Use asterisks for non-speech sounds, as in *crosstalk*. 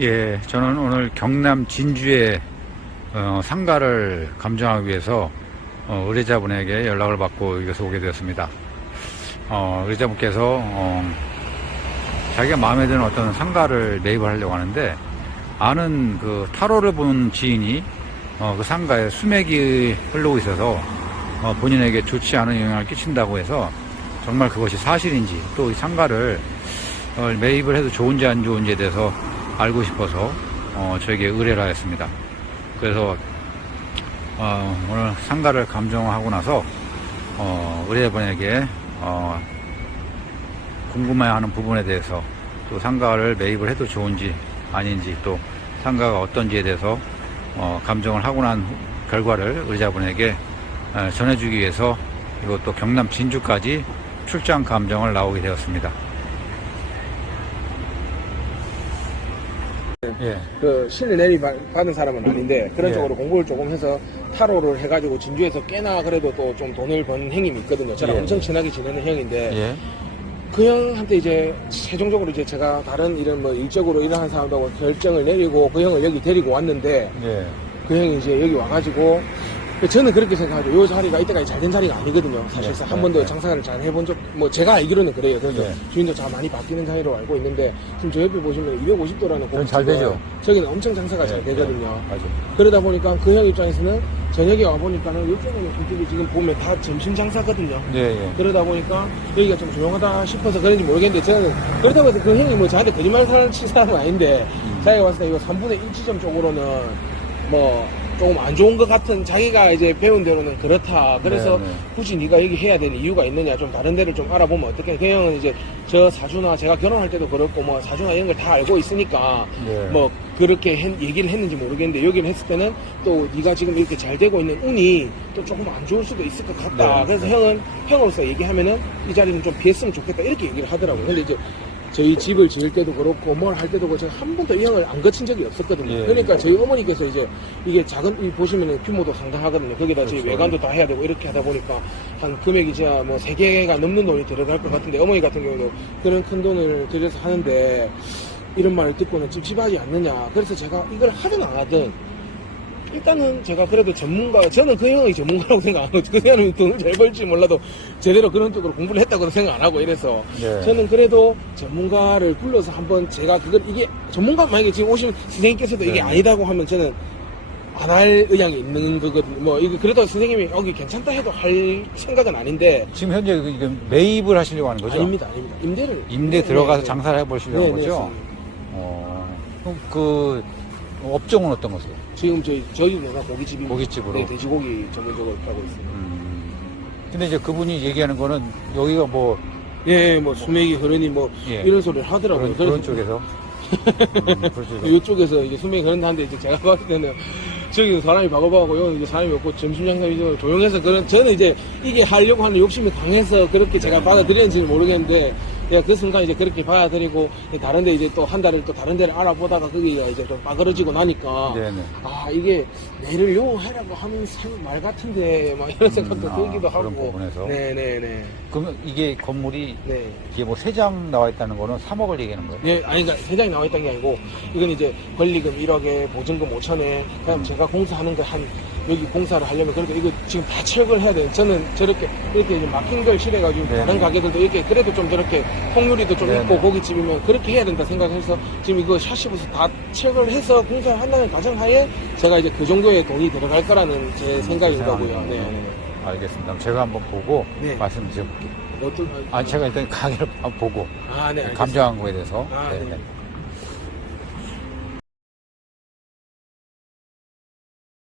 예, 저는 오늘 경남 진주의 어, 상가를 감정하기 위해서 어, 의뢰자분에게 연락을 받고 이것에 오게 되었습니다. 어, 의뢰자분께서 어, 자기가 마음에 드는 어떤 상가를 매입을 하려고 하는데 아는 그 타로를 본 지인이 어, 그 상가에 수맥이 흐르고 있어서 어, 본인에게 좋지 않은 영향을 끼친다고 해서 정말 그것이 사실인지 또 이 상가를 어, 매입을 해도 좋은지 안 좋은지에 대해서 알고 싶어서 어, 저에게 의뢰를 하였습니다. 그래서 어, 오늘 상가를 감정하고 나서 어, 의뢰분에게 어, 궁금해하는 부분에 대해서 또 상가를 매입을 해도 좋은지 아닌지 또 상가가 어떤지에 대해서 어, 감정을 하고 난 후- 결과를 의뢰자분에게 어, 전해주기 위해서 이것도 경남 진주까지 출장 감정을 나오게 되었습니다. 예. 그 신을 내리 받- 받은 사람은 아닌데 그런 예. 쪽으로 공부를 조금 해서 타로를 해가지고 진주에서 꽤나 그래도 또 좀 돈을 버는 형님이 있거든요. 저랑 예. 엄청 친하게 지내는 형인데 예. 그 형한테 이제 최종적으로 이제 제가 다른 이런 뭐 일적으로 일하는 사람하고 결정을 내리고 그 형을 여기 데리고 왔는데 예. 그 형이 이제 여기 와가지고 저는 그렇게 생각하죠. 요 자리가 이때까지 잘 된 자리가 아니거든요. 사실상 네, 한 번도 네. 장사를 잘 해본 적, 뭐 제가 알기로는 그래요. 그래서 네. 주인도 잘 많이 바뀌는 사이로 알고 있는데 지금 저 옆에 보시면 250도라는 그건 잘 되죠. 저기는 엄청 장사가 잘 네, 되거든요. 네, 맞아요. 그러다 보니까 그 형 입장에서는 저녁에 와 보니까는 이쪽에는 이쪽이 지금 보면 다 점심 장사거든요. 예, 예. 그러다 보니까 여기가 좀 조용하다 싶어서 그런지 모르겠는데 저는 그렇다고 해서 그 형이 뭐 저한테 거짓말 사는 친 사람은 아닌데 음. 자기가 봤을 때 이거 3분의 1 지점 쪽으로는 뭐 조금 안 좋은 것 같은 자기가 이제 배운 대로는 그렇다. 그래서 네, 네. 굳이 네가 여기 해야 되는 이유가 있느냐 좀 다른 데를 좀 알아보면 어떻게 그 형은 이제 저 사주나 제가 결혼할 때도 그렇고 뭐 사주나 이런 걸 다 알고 있으니까 네. 뭐 그렇게 했- 얘기를 했는지 모르겠는데 여기를 했을 때는 또 네가 지금 이렇게 잘 되고 있는 운이 또 조금 안 좋을 수도 있을 것 같다. 네. 그래서 형은 형으로서 얘기하면은 이 자리는 좀 피했으면 좋겠다 이렇게 얘기를 하더라고요. 근데 이제 저희 집을 지을 때도 그렇고 뭘 할 때도 그렇고 제가 한 번도 이 형을 안 거친 적이 없었거든요. 예. 그러니까 저희 어머니께서 이제 이게 작은 이 보시면은 규모도 상당하거든요. 거기다 저희 그렇죠. 외관도 다 해야 되고 이렇게 하다 보니까 한 금액이 진짜 뭐세 개가 넘는 돈이 들어갈 것 같은데 어머니 같은 경우는 그런 큰 돈을 들여서 하는데 이런 말을 듣고는 찝찝하지 않느냐. 그래서 제가 이걸 하든 안 하든 일단은 제가 그래도 전문가, 저는 그 형이 전문가라고 생각 안 하고, 그 형은 돈을 잘 벌지 몰라도 제대로 그런 쪽으로 공부를 했다고도 생각 안 하고 이래서 네. 저는 그래도 전문가를 불러서 한번 제가 그걸 이게 전문가 만약에 지금 오신 선생님께서도 이게 네. 아니다고 하면 저는 안 할 의향이 있는 거거든요. 뭐, 이거 그래도 선생님이 여기 괜찮다 해도 할 생각은 아닌데, 지금 현재 그 지금 매입을 하시려고 하는 거죠? 아닙니다, 아닙니다. 임대를. 임대 들어가서 네, 네. 장사를 해보시려고 네, 네, 거죠? 맞습니다. 어, 그럼 그 업종은 어떤 거세요? 지금 저희, 저희 내가 고깃집입니다. 고깃집으로? 네, 돼지고기 전문적으로 하고 있습니다. 음. 근데 이제 그분이 얘기하는 거는 여기가 뭐 예, 뭐 수맥이 흐르니 뭐 예. 이런 소리를 하더라고요. 그런, 그런 그래서 쪽에서 음, 이쪽에서 *laughs* 이제 수맥이 흐른다는데 이제 제가 봤을 때는 저기 사람이 바고바고 여기 이제 사람이 없고 점심 장사 좀 조용해서 그런 저는 이제 이게 하려고 하는 욕심이 강해서 그렇게 제가 네. 받아들였는지는 모르겠는데 내가 그 순간 이제 그렇게 받아들이고 다른데 이제 또 한 달을 또 다른 데를 알아보다가 거기가 이제 좀 빠그러지고 나니까 네네. 아 이게 내를 요하라고 하는 상- 말 같은데 막 이런 생각도 음, 아, 들기도 그런 하고 부분에서. 네네네 그러면 이게 건물이 네. 이게 뭐 세 장 나와 있다는 거는 3억을 얘기하는 거예요? 예, 아니, 그러니까 세 장이 나와 있다는 게 아니고, 이건 이제 권리금 1억에 보증금 5천에, 그냥 제가 공사하는 거 한, 여기 공사를 하려면, 그러니까 이거 지금 다 철거를 해야 돼요. 저는 저렇게, 이렇게 이제 막힌 걸 실해가지고, 네. 다른 가게들도 이렇게, 그래도 좀 저렇게, 통유리도 좀 네, 있고, 네. 고깃집이면 그렇게 해야 된다 생각해서, 지금 이거 샤시부터 다 철거를 해서 공사를 한다는 가정하에, 제가 이제 그 정도의 돈이 들어갈 거라는 제 생각인 거고요. 네. 네. 알겠습니다. 그럼 제가 한번 보고 네. 말씀 드려볼게요. 어떤, 아, 제가 일단 가게를 한번 보고 아, 네. 알겠습니다. 감정한 거에 대해서 아, 네, 네. 네.